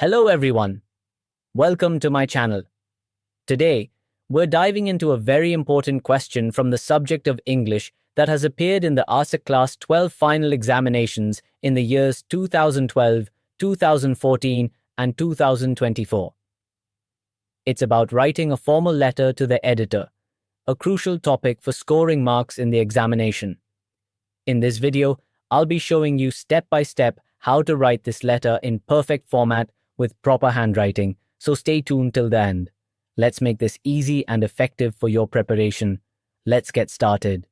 Hello everyone, welcome to my channel. Today, we're diving into a very important question from the subject of English that has appeared in the AHSEC Class 12 final examinations in the years 2012, 2014 and 2024. It's about writing a formal letter to the editor, a crucial topic for scoring marks in the examination. In this video, I'll be showing you step by step how to write this letter in perfect format with proper handwriting, so stay tuned till the end. Let's make this easy and effective for your preparation. Let's get started.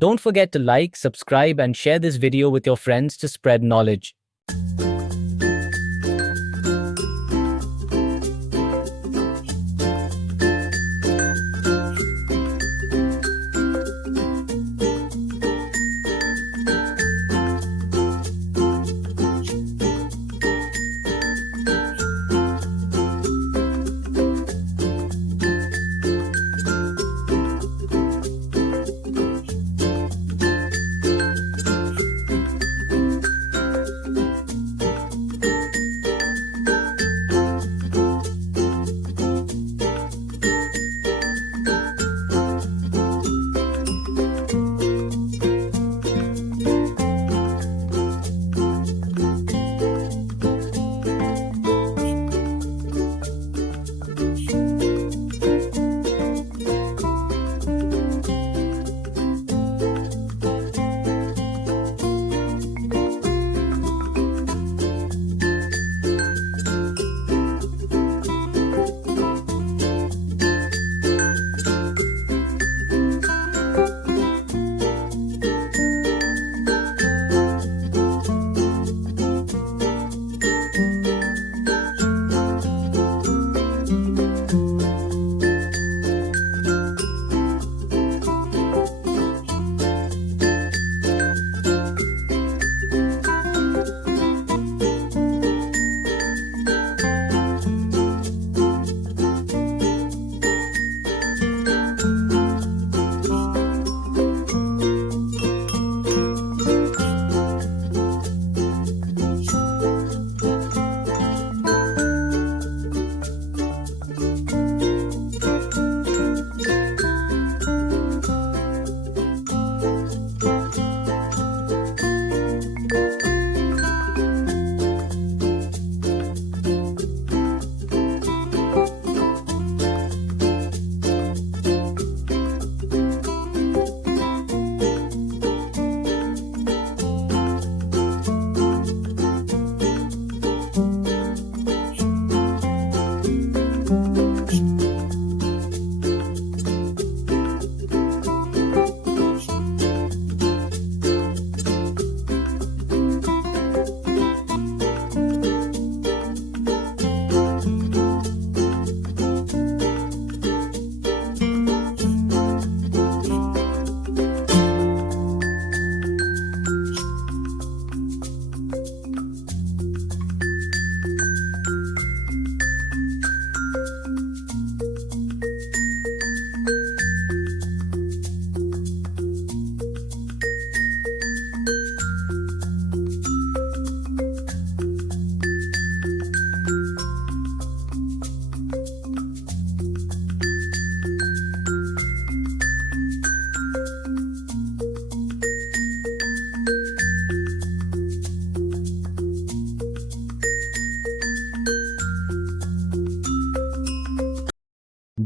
Don't forget to like, subscribe and share this video with your friends to spread knowledge.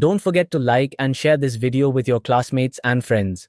Don't forget to like and share this video with your classmates and friends.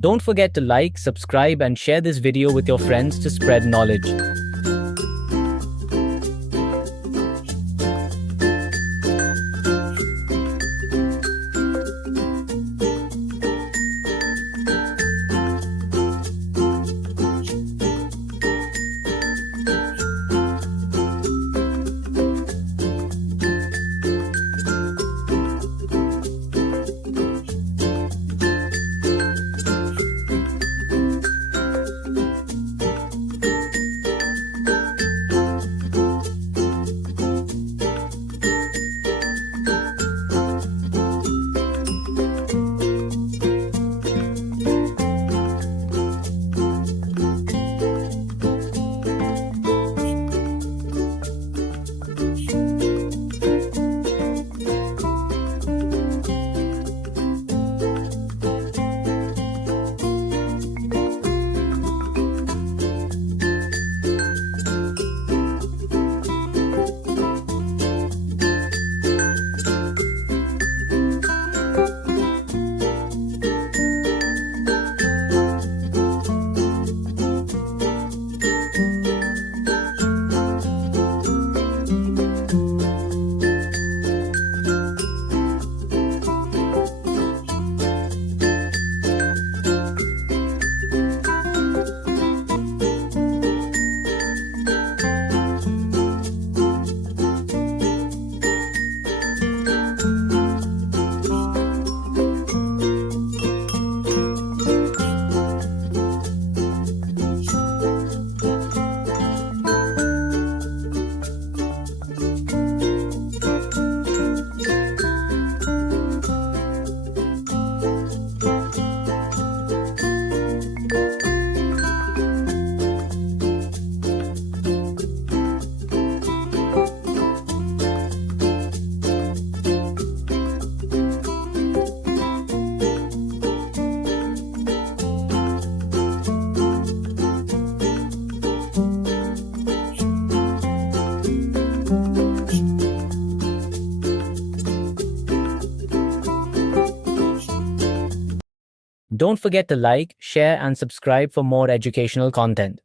Don't forget to like, subscribe, and share this video with your friends to spread knowledge. Don't forget to like, share, and subscribe for more educational content.